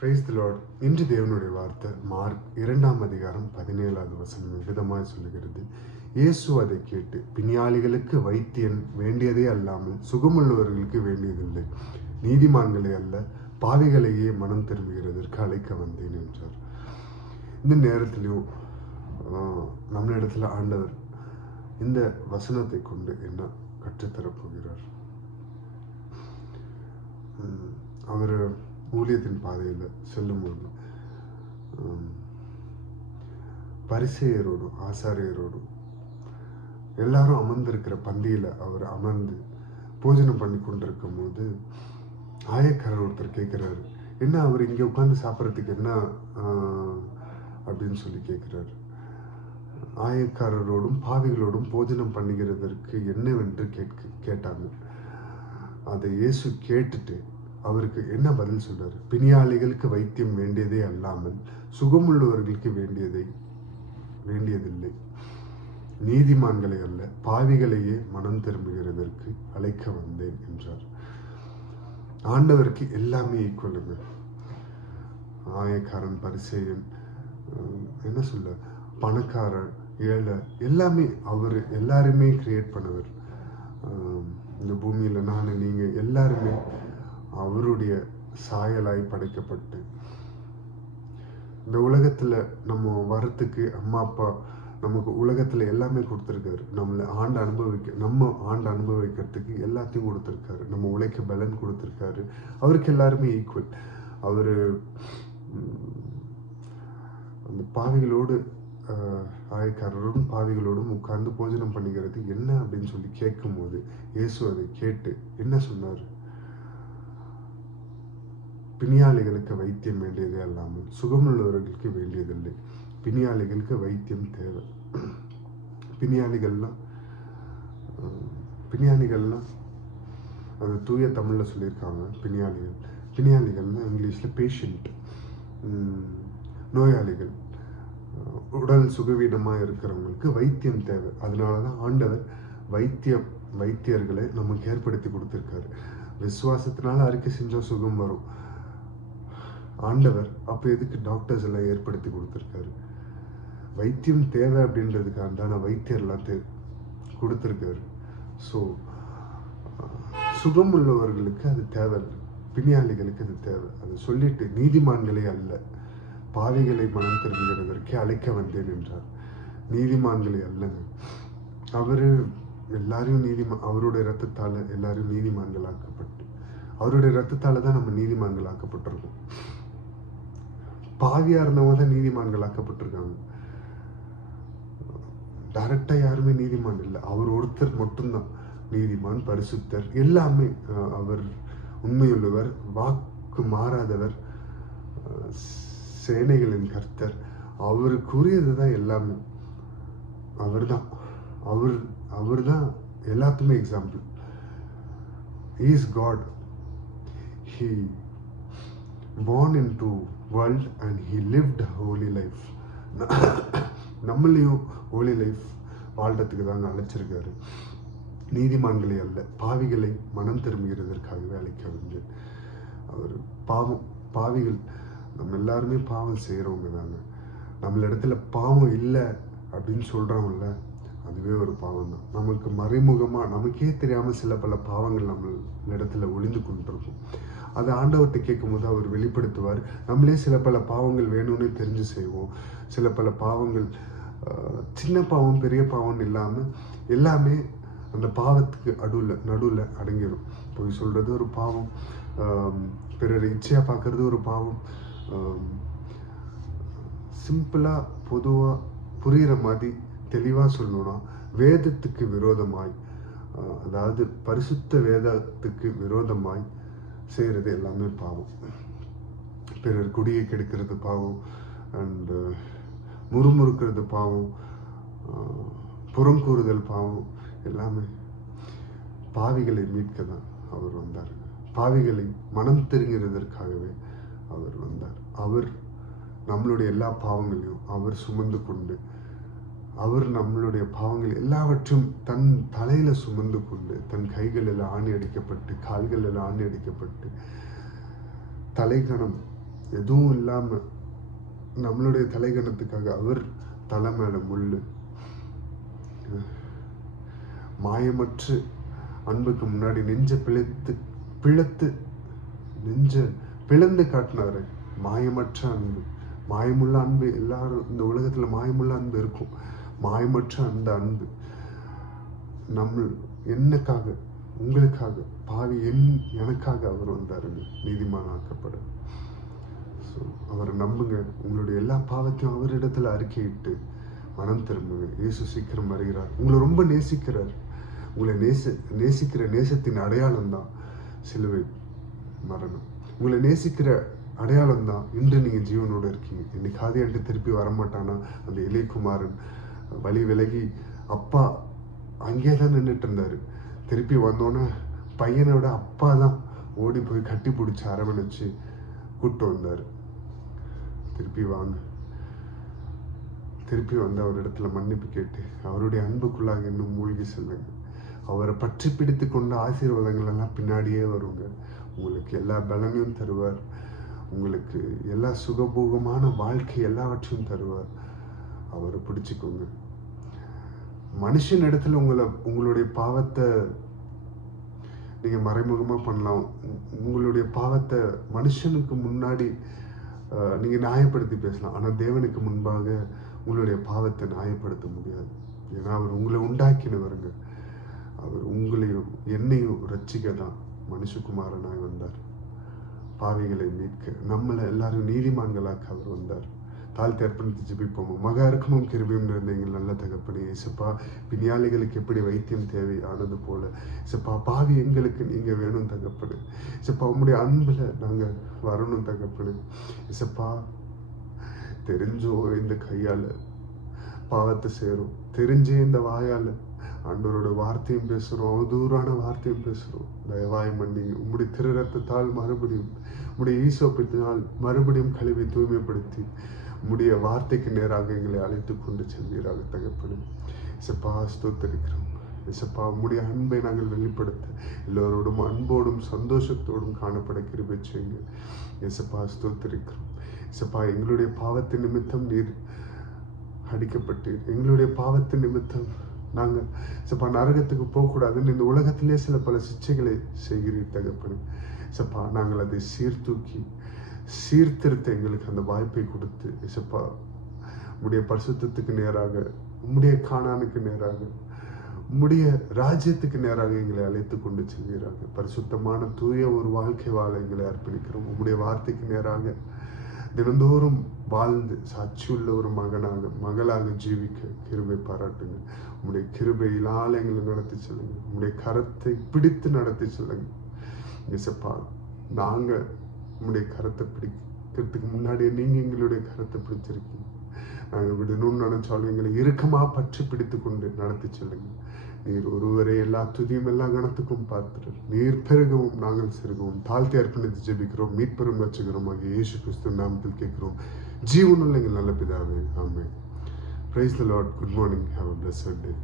Praise the Lord. இன்று தேவனுடைய வார்த்தை மார்க் 2 அதிகாரம் 17 விதமாய் சொல்லுகிறது. இயேசு அதை கேட்டு, பிணியாளிகளுக்கு வைத்தியன் வேண்டியதே அல்லாமல் சுகமுள்ளவர்களுக்கு வேண்டியதில்லை, நீதிமான்களை அல்ல பாவிகளையே மனம் திரும்புகிறதற்கு அழைக்க வந்தேன் என்றார். இந்த நேரத்திலையும் நம்மளிடத்துல ஆண்டவர் இந்த வசனத்தை கொண்டு என்ன கற்றுத்தரப்போகிறார்? அவர் ஊழியத்தின் பாதையில் செல்லும்போது பரிசேயரோடும் ஆசாரியரோடும் எல்லாரும் அமர்ந்திருக்கிற பந்தியில் அவர் அமர்ந்து போஜனம் பண்ணி கொண்டிருக்கும் போது ஆயக்காரர் ஒருத்தர் கேட்குறாரு, என்ன அவர் இங்கே உட்காந்து சாப்பிட்றதுக்கு என்ன அப்படின்னு சொல்லி கேட்குறாரு. ஆயக்காரரோடும் பாவிகளோடும் போஜனம் பண்ணுகிறதற்கு என்னவென்று கேட்டாங்க. அதை இயேசு கேட்டுட்டு அவருக்கு என்ன பதில் சொல்றாரு? பிணியாளிகளுக்கு வைத்தியம் வேண்டியதே அல்லாமல் சுகமுள்ளவர்களுக்கு வேண்டியதில்லை, நீதிமான்களை அல்ல பாவிகளையே மனம் திரும்புகிறதற்கு அழைக்க வந்தேன் என்றார். ஆண்டவருக்கு எல்லாமே ஈக்குவலுங்க. ஆயக்காரன், பரிசேயன், என்ன சொல்ல, பணக்காரர், ஏழை, எல்லாமே அவர் எல்லாருமே கிரியேட் பண்ணவர். இந்த பூமியில் நான் நீங்கள் எல்லாருமே அவருடைய சாயலாய் படைக்கப்பட்டு இந்த உலகத்தில் நம்ம வரத்துக்கு அம்மா அப்பா நமக்கு உலகத்தில் எல்லாமே கொடுத்துருக்காரு. நம்ம ஆண்டு அனுபவிக்கிறதுக்கு எல்லாத்தையும் கொடுத்துருக்காரு. நம்ம உழைக்க பலன் கொடுத்துருக்காரு. அவருக்கு எல்லாருமே ஈக்குவல். அவர் அந்த பாவிகளோடு ஆயக்காரரோடும் பாவிகளோடும் உட்கார்ந்து போஜனம் பண்ணிக்கிறது என்ன அப்படின்னு சொல்லி கேட்கும் போது இயேசு அதை கேட்டு என்ன சொன்னார்? பிணியாளிகளுக்கு வைத்தியம் வேண்டியதே அல்லாமல் சுகமுள்ளவர்களுக்கு வேண்டியதில்லை, பிணியாளிகளுக்கு வைத்தியம் தேவை. பிணியாளிகள்லாம் அது தூய தமிழில் சொல்லியிருக்காங்க. பிணியாளிகள்னா இங்கிலீஷில் பேஷண்ட், நோயாளிகள், உடல் சுகவீனமாக இருக்கிறவங்களுக்கு வைத்தியம் தேவை. அதனால தான் ஆண்டவர் வைத்தியர்களை நமக்கு ஏற்படுத்தி கொடுத்துருக்காரு. விசுவாசத்தினால அறிக்கை செஞ்சால் சுகம் வரும். ஆண்டவர் அப்போ எதுக்கு டாக்டர்ஸ் எல்லாம் ஏற்படுத்தி கொடுத்துருக்காரு? வைத்தியம் தேவை அப்படின்றதுக்காக தானே வைத்தியர்லாம் கொடுத்துருக்காரு. ஸோ சுகம் உள்ளவர்களுக்கு அது தேவை, பிணியாளிகளுக்கு அது தேவை. அதை சொல்லிட்டு நீதிமான்களே அல்ல பாவிகளை மனம் திரும்புகிறதற்கு அழைக்க வந்தேன் என்றார். நீதிமான்களை அல்லங்க, அவரு எல்லாரையும் அவருடைய ரத்தத்தால் எல்லாரும் நீதிமான்களாக்கப்பட்டு, அவருடைய ரத்தத்தால் தான் நம்ம நீதிமான்களாக்கப்பட்டிருக்கோம். பாவியா இருந்தவங்க தான் நீதிமான்களாக்கப்பட்டிருக்காங்க. டைரக்டா யாருமே நீதிமான் இல்லை. அவர் ஒருத்தர் மட்டும்தான் நீதிமான், பரிசுத்தர், எல்லாமே. அவர் உண்மையுள்ளவர், வாக்கு மாறாதவர், சேனைகளின் கர்த்தர். அவருக்குரியது தான் எல்லாமே. அவர் தான் எல்லாத்துக்குமே example. He is God. He born into world and he lived a holy life. நம்மளையும் ஹோலி லைஃப் வாழ்றதுக்கு தாங்க அழைச்சிருக்காரு. நீதிமான்களை அல்ல பாவிகளை மனம் திரும்புகிறதற்காகவே அழைக்க வந்தேன். அவர் பாவிகள் நம்ம எல்லாருமே பாவம் செய்கிறவங்க தாங்க. நம்மளிடத்துல பாவம் இல்லை அப்படின்னு சொல்கிறோம்ல, அதுவே ஒரு பாவம் தான். நமக்கு மறைமுகமாக நமக்கே தெரியாமல் சில பல பாவங்கள் நம்மளிடத்துல ஒளிந்து கொண்டிருக்கும். அதை ஆண்டவர்கிட்ட கேட்கும் போது அவர் வெளிப்படுத்துவார். நம்மளே சில பல பாவங்கள் வேணும்னு தெரிஞ்சு செய்வோம். சில பல பாவங்கள் சின்ன பாவம் பெரிய பாவம் இல்லாமல் எல்லாமே அந்த பாவத்துக்கு நடுவில் அடங்கிடும். போய் சொல்கிறது ஒரு பாவம், பிறரை இச்சையாக பார்க்கறது ஒரு பாவம். சிம்பிளாக பொதுவாக புரிகிற மாதிரி தெளிவாக சொல்லணும்னா, வேதத்துக்கு விரோதமாய், அதாவது பரிசுத்த வேதத்துக்கு விரோதமாய் செய்கிறது எல்லாமே பாவம். பிறர் குடியை கெடுக்கிறது பாவம், அண்ட் முறுமுறுக்கிறது பாவம், புறங்கூறுதல் பாவம். எல்லாமே பாவிகளை மீட்க தான் அவர் வந்தார். பாவிகளை மனம் திருங்கிறதற்காகவே அவர் வந்தார். அவர் நம்மளுடைய எல்லா பாவங்களையும் அவர் சுமந்து கொண்டு, அவர் நம்மளுடைய பாவங்கள் எல்லாவற்றும் தன் தலையில சுமந்து கொண்டு, தன் கைகளில் ஆணி அடிக்கப்பட்டு, கால்களில் ஆணி அடிக்கப்பட்டு, தலைகணம் எதுவும் இல்லாம நம்மளுடைய தலைகணத்துக்காக அவர் தலை மேல முள்ளு. மாயமற்று அன்புக்கு முன்னாடி நெஞ்ச பிளத்து நெஞ்ச பிளந்து காட்டினாரு. மாயமற்ற அன்பு, மாயமுள்ள அன்பு. எல்லாரும் இந்த உலகத்துல மாயமுள்ள அன்பு இருக்கும். மாயமற்ற அந்த அன்பு என்னக்காக, உங்களுக்காக, பாவி எனக்காக அவர் வந்தாருங்க, நீதிமான் ஆக்கப்பட. ஸோ அவரை நம்புங்க. உங்களுடைய எல்லா பாவத்தையும் அவரிடத்துல அறிக்கையிட்டு மனம் திரும்புங்க. இயேசு சீக்கிரம் வருகிறார். உங்களை ரொம்ப நேசிக்கிறார். உங்களை நேசிக்கிற நேசத்தின் அடையாளம் தான் சிலுவை மரணம். உங்களை நேசிக்கிற அடையாளம் தான் இன்று நீங்க ஜீவனோடு இருக்கீங்க. இன்னைக்கு ஆதியாண்டு திருப்பி வரமாட்டானா? அந்த இளையகுமாரன் வழி விலகி அப்பா அங்கே தான் நின்றுட்டு இருந்தாரு. திருப்பி வந்தோன்னே பையனோட அப்பா தான் ஓடி போய் கட்டி பிடிச்சி அரவணைச்சு கூப்பிட்டு வந்தாரு. திருப்பி வாங்க, திருப்பி வந்து அவர் இடத்துல மன்னிப்பு கேட்டு அவருடைய அன்புக்குள்ளாக இன்னும் மூழ்கி செல்லுங்க. அவரை பற்றி பிடித்து கொண்ட ஆசீர்வாதங்கள் எல்லாம் பின்னாடியே வருங்க. உங்களுக்கு எல்லா பலனையும் தருவார். உங்களுக்கு எல்லா சுகபோகமான வாழ்க்கை எல்லாவற்றையும் தருவார். அவரை பிடிச்சிக்கோங்க. மனுஷன் இடத்துல உங்களுடைய பாவத்தை நீங்க மறைமுகமா பண்ணலாம். உங்களுடைய பாவத்தை மனுஷனுக்கு முன்னாடி நீங்க நியாயப்படுத்தி பேசலாம். ஆனா தேவனுக்கு முன்பாக உங்களுடைய பாவத்தை நியாயப்படுத்த முடியாது. ஏன்னா அவர் உங்களை உண்டாக்கினவருங்க. அவர் உங்களையும் என்னையும் ரட்சிக்க தான் மனுஷகுமாரனாய் வந்தார். பாவிகளை மீட்க, நம்மளை எல்லாரும் நீதிமான்களாக்க அவர் வந்தார். தாழ்த்தி அர்ப்பணித்து ஜெபிப்போம். மகா இருக்கமும் கிருபையும் நிறைந்த எங்கள் நல்ல தகப்பனே, இயேசுப்பா, பிணியாளிகளுக்கு எப்படி வைத்தியம் தேவை ஆனது போல இயேசுப்பா, பாவி எங்களுக்கு நீங்க வேணும் தகப்பனே. இயேசுப்பா, உங்களுடைய அன்புல நாங்க வரணும் தகப்பனே. இயேசுப்பா, தெரிஞ்சோ இந்த கையால பாவத்தை சேரும், தெரிஞ்சே இந்த வாயால ஆண்டவரோட வார்த்தையும் பேசுறோம், அவதூறான வார்த்தையும் பேசுறோம். தயவாய் மன்னிங்க. உங்களுடைய திரு ரத்தத்தால் மறுபடியும், உங்களுடைய ஈசோப்பத்தினால் மறுபடியும் கழுவி தூய்மைப்படுத்தி உடைய வார்த்தைக்கு நேராக எங்களை அழைத்து கொண்டு செல்வீராக தகப்பனே. இசப்பா, ஸ்தோத்தரிக்கிறோம். இசப்பா, உம்முடைய அன்பை நாங்கள் வெளிப்படுத்த எல்லோரோடும் அன்போடும் சந்தோஷத்தோடும் காணப்பட கிருபை செய்யுங்க. இசப்பா, ஸ்தோத்தரிக்கிறோம். இசப்பா, எங்களுடைய பாவத்தின் நிமித்தம் நீர் அடிக்கப்பட்டீர். எங்களுடைய பாவத்தின் நிமித்தம் நாங்கள் சப்பா நரகத்துக்கு போகக்கூடாதுன்னு இந்த உலகத்திலே சில பல சிச்சைகளை செய்கிறீர் தகப்பனே. சப்பா, நாங்கள் அதை சீர்திருத்த எங்களுக்கு அந்த வாய்ப்பை கொடுத்து இசப்பா, உம்முடைய பரிசுத்தத்துக்கு நேராக, உம்முடைய கானானுக்கு நேராக, உம்முடைய ராஜ்யத்துக்கு நேராக எங்களை அழைத்து கொண்டு செல்கிறாங்க. பரிசுத்தமான தூய ஒரு வாழ்க்கை வாழ எங்களை அர்ப்பணிக்கிறோம். உம்முடைய வார்த்தைக்கு நேராக தினந்தோறும் வாழ்ந்து சாட்சியுள்ள ஒரு மகளாக ஜீவிக்க கிருபை பாராட்டுங்க. உம்முடைய கிருபையினால் எங்களை நடத்தி செல்லுங்க. உம்முடைய கரத்தை பிடித்து நடத்தி செல்லுங்க. இயேசுப்பா, நாங்க உம்முடைய கரத்தை பிடிக்கிறதுக்கு முன்னாடியே நீங்க எங்களுடைய கரத்தை பிடிச்சிருக்கீங்க. நாங்க விடணும்னு நினைச்சாலும் எங்களை இறுக்கமா பற்றி பிடித்து கொண்டு நடத்தி செல்லுங்க. நீர் ஒருவரே எல்லா துதியும் எல்லா கணத்துக்கும் பார்த்துட்டு நீர் பெருகவும் நாங்கள் சிறுகவும் தாழ்த்தி அர்ப்பணித்து ஜெபிக்கிறோம். மீட்பெரும் ரட்சகரும் ஆகிய இயேசு கிறிஸ்து நாமத்தில் கேட்கிறோம். ஜீவனுள்ள எங்கள் நல்ல பிதாவே, ஆமென். Praise the Lord. Good morning. Have a blessed day.